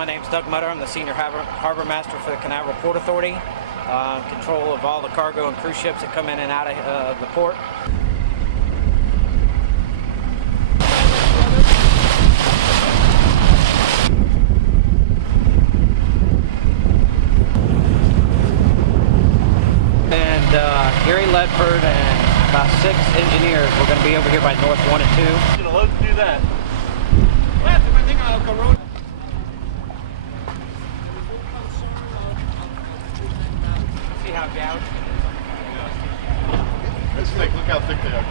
My name's Doug Mutter. I'm the Senior Harbor Master for the Canaveral Port Authority. Control of all the cargo and cruise ships that come in and out of the port. And Gary Ledford and about 6 engineers. We're going to be over here by North 1 and 2. You're going to load to do that. See how gouged? It's thick. Look how thick they are.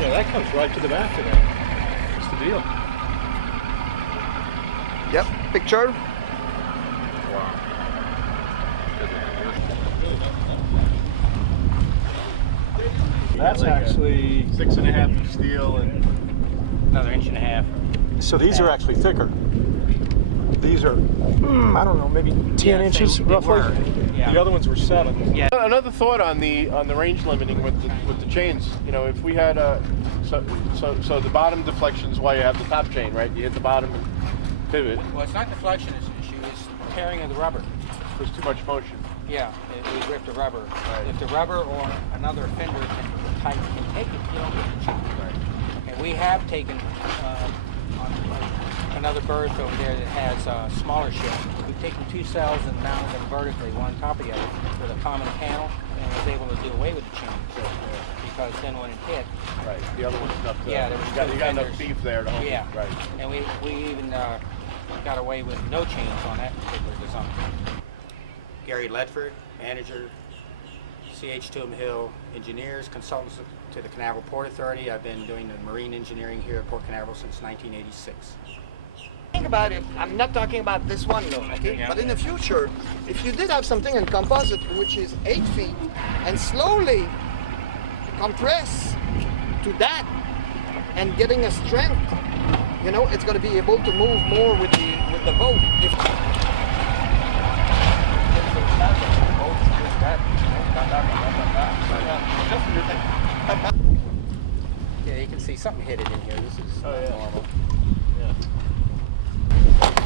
Yeah, that comes right to the back of that. What's the deal? Yep, picture. Wow. That's actually 6.5 inch steel and Another 1.5 inches. So these are actually thicker. These are, I don't know, maybe 10 inches roughly. Yeah. The other ones were 7. Yeah. another thought on the range limiting with the chains. You know, if we had so the bottom deflection is why you have the top chain, right? You hit the bottom and pivot. Well, it's not deflection issue. It's tearing of the rubber. There's too much motion. Yeah, we rip the rubber. Right. If the rubber or another fender can take it, you don't get the chain. Right. And we have taken on another berth over there that has a smaller ship. We've taken 2 cells and mounted them vertically, one on top of the other, with a common panel, and was able to do away with the chain. Because then when it hit, Right. The other one's enough to. Yeah, there was you got enough fenders. beef there to hold it. yeah. Right. And we even got away with no chains on that particular design. Gary Ledford, manager, C.H. Toom Hill Engineers, consultants to the Canaveral Port Authority. I've been doing the marine engineering here at Port Canaveral since 1986. Think about it. I'm not talking about this one though, okay? Yeah. But in the future, if you did have something in composite which is 8 feet and slowly compress to that and getting a strength, you know, it's going to be able to move more with the boat. Yeah, you can see something hit it in here. This is normal. Yeah.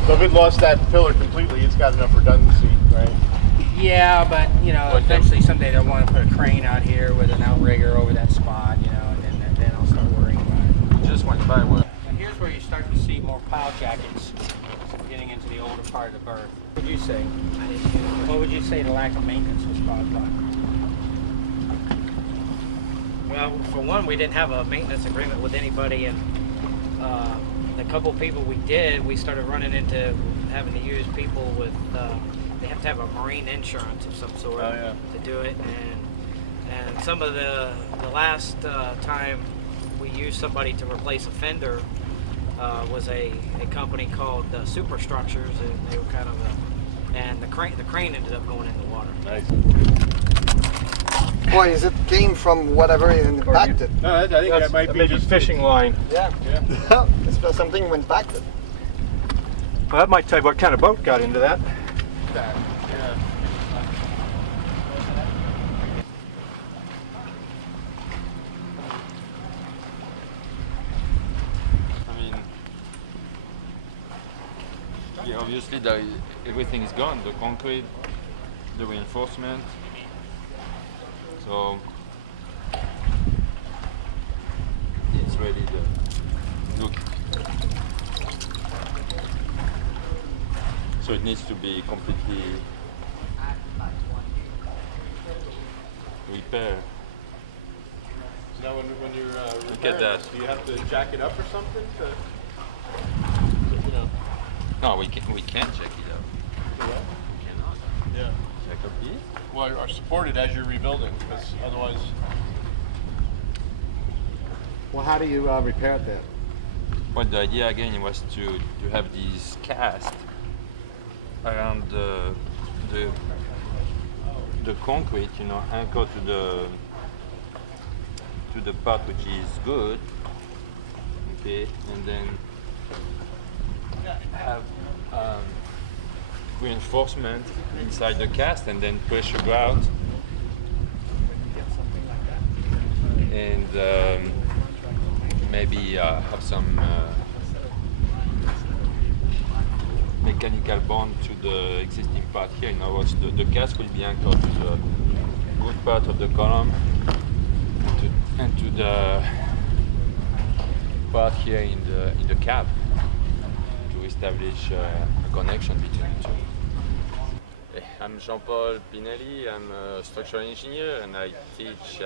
So if it lost that pillar completely, it's got enough redundancy, right? Yeah, but you know, eventually someday they'll want to put a crane out here with an outrigger over that spot, you know, and then I'll start worrying about it. Just went by one. And here's where you start to see more pile jackets getting into the older part of the berth. What would you say? What would you say the lack of maintenance was caused by? Well, for one, we didn't have a maintenance agreement with anybody, and the couple people we did, we started running into having to use people with, they have to have a marine insurance of some sort to do it, and some of the last time we used somebody to replace a fender was a company called Superstructures, and they were kind of and the crane ended up going in the water. Nice. Why is it came from whatever it impacted? No, I think that might be just fishing line. Yeah. Yeah. It's something impacted. Well, that might tell you what kind of boat got into that. That. Yeah. I mean, yeah, obviously everything is gone. The concrete, the reinforcement. So it's ready to look. So it needs to be completely repaired. So now when you're Look at repairing that. this, do you have to jack it up or something to, you know? No, we can check it out. Do that? We cannot Yeah. check up here. Well, or support it as you're rebuilding, because otherwise. Well, how do you repair that? But the idea again was to have these cast around the concrete, you know, anchored to the part which is good, okay, and then have reinforcement inside the cast and then pressure grout and maybe maybe have some mechanical bond to the existing part here. In other words, the cast will be anchored to the wood part of the column and to the part here in the cab to establish a connection between the two. I'm Jean-Paul Pinelli. I'm a structural engineer and I teach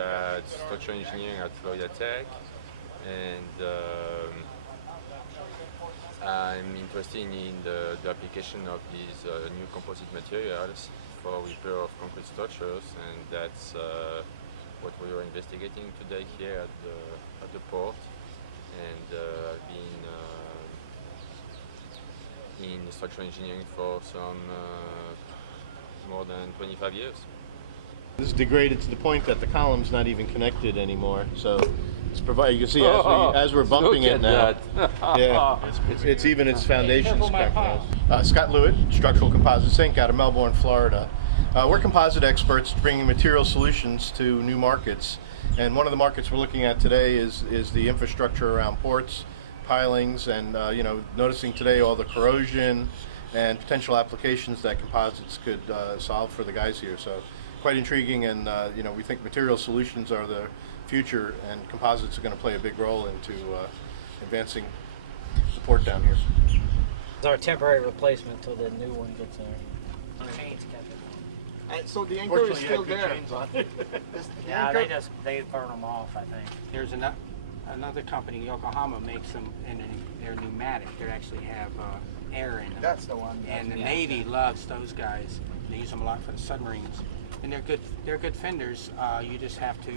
structural engineering at Florida Tech. And I'm interested in the application of these new composite materials for repair of concrete structures, and that's what we are investigating today here at the port. And I've been in structural engineering for some more than 25 years. This is degraded to the point that the column's not even connected anymore. So it's you can see as we're bumping it now. Yeah, it's even its foundation's cracked now. Scott Lewitt, Structural Composites Inc. out of Melbourne, Florida. We're composite experts bringing material solutions to new markets. And one of the markets we're looking at today is the infrastructure around ports, pilings, and noticing today all the corrosion and potential applications that composites could solve for the guys here. So quite intriguing, and we think material solutions are the future, and composites are going to play a big role into advancing the port down here. It's our temporary replacement until the new one gets there. Chains kept it. And so the anchor is still there. Yeah, they burn them off, I think. There's another company, Yokohama, makes them, and they're pneumatic. They actually have air in them. That's the one. And the Navy loves those guys. They use them a lot for the submarines, and they're good. They're good fenders. You just have to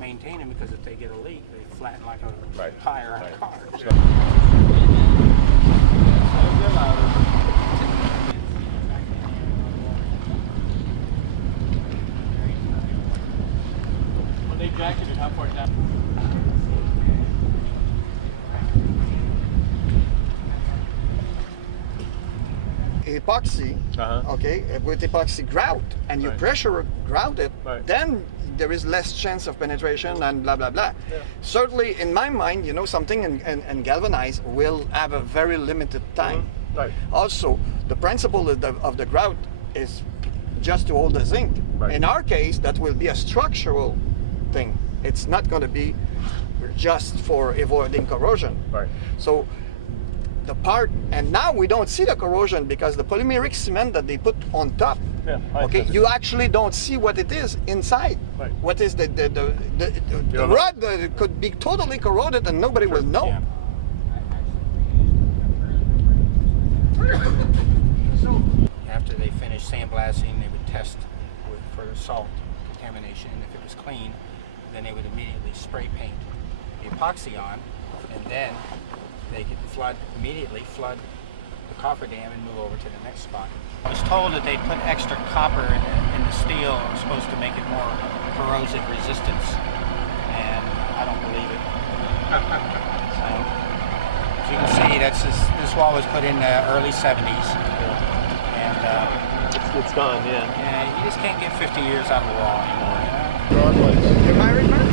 maintain them because if they get a leak, they flatten like a tire on a car. When they jacketed, how far down? Epoxy, okay, with epoxy grout, and you pressure grout it, then there is less chance of penetration and blah blah blah. Yeah. Certainly, in my mind, something and galvanized will have a very limited time. Mm-hmm. Right. Also, the principle of the grout is just to hold the zinc. Right. In our case, that will be a structural thing. It's not going to be just for avoiding corrosion. Right. So the part, and now we don't see the corrosion because the polymeric cement that they put on top, you actually don't see what it is inside. Right. What is the rod could be totally corroded and nobody will know. Yeah. After they finished sandblasting, they would test for salt contamination, and if it was clean, then they would immediately spray paint the epoxy on, and then they could immediately flood the cofferdam and move over to the next spot. I was told that they put extra copper in the steel. It was supposed to make it more corrosive resistance, and I don't believe it. So, as you can see, this wall was put in the early 70s, and it's gone, yeah, you just can't get 50 years out of the wall anymore. You're married, man?